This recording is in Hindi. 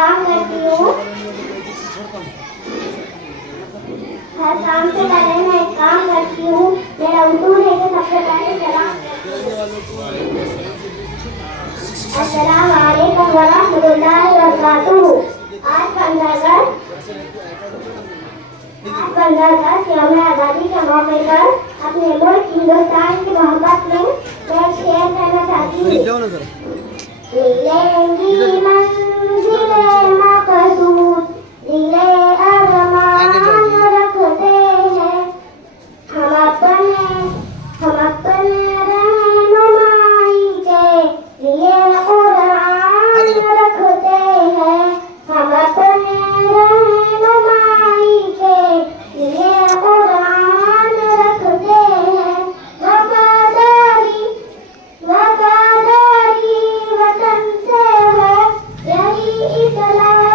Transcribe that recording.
काम करती हूँ। हर काम से पहले मैं एक काम करती हूँ। मेरा उसूल है कि सबसे पहले सलाम अस्सलाम वालेकुम व रहमतुल्लाहि व बरकातुहू। आज यौम आज़ादी के मौके पर अपने मुल्क हिंदुस्तान की मोहब्बत में मैं शेयर करना चाहती हूँ। मिलेंगी मंजिलें मक़सूद, दिले अरमान रखते हैं। हम अपने रहनुमाई के लिए कुरान रखते हैं। हम अपने रहनुमाई के लिए कुरान रखते हैं। वफादारी वतन से है, यही इस्लाम